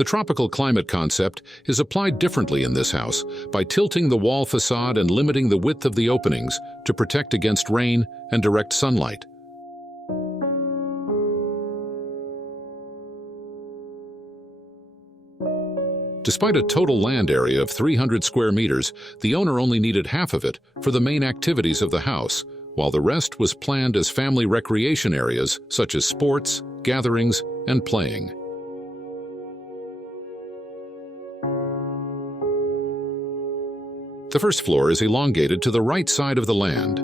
The tropical climate concept is applied differently in this house by tilting the wall facade and limiting the width of the openings to protect against rain and direct sunlight. Despite a total land area of 300 square meters, the owner only needed half of it for the main activities of the house, while the rest was planned as family recreation areas such as sports, gatherings, and playing. The first floor is elongated to the right side of the land.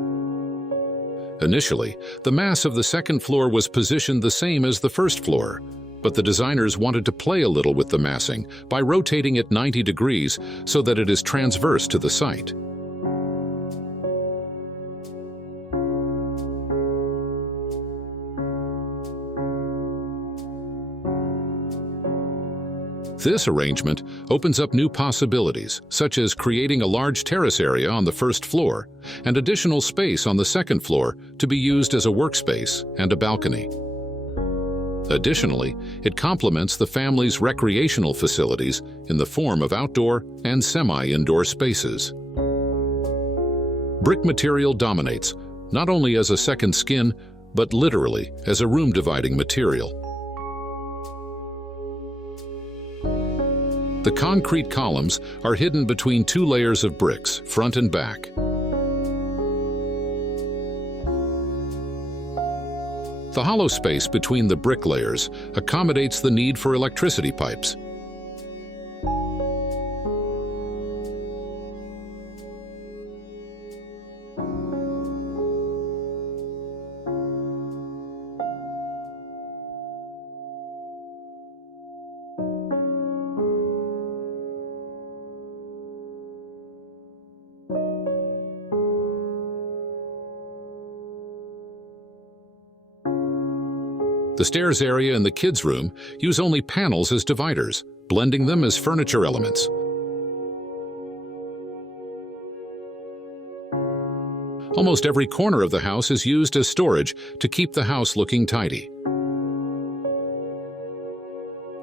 Initially, the mass of the second floor was positioned the same as the first floor, but the designers wanted to play a little with the massing by rotating it 90 degrees so that it is transverse to the site. This arrangement opens up new possibilities, such as creating a large terrace area on the first floor and additional space on the second floor to be used as a workspace and a balcony. Additionally, it complements the family's recreational facilities in the form of outdoor and semi-indoor spaces. Brick material dominates, not only as a second skin, but literally as a room-dividing material. The concrete columns are hidden between two layers of bricks, front and back. The hollow space between the brick layers accommodates the need for electricity pipes. The stairs area and the kids' room use only panels as dividers, blending them as furniture elements. Almost every corner of the house is used as storage to keep the house looking tidy.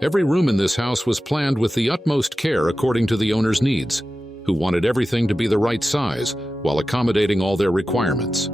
Every room in this house was planned with the utmost care according to the owner's needs, who wanted everything to be the right size while accommodating all their requirements.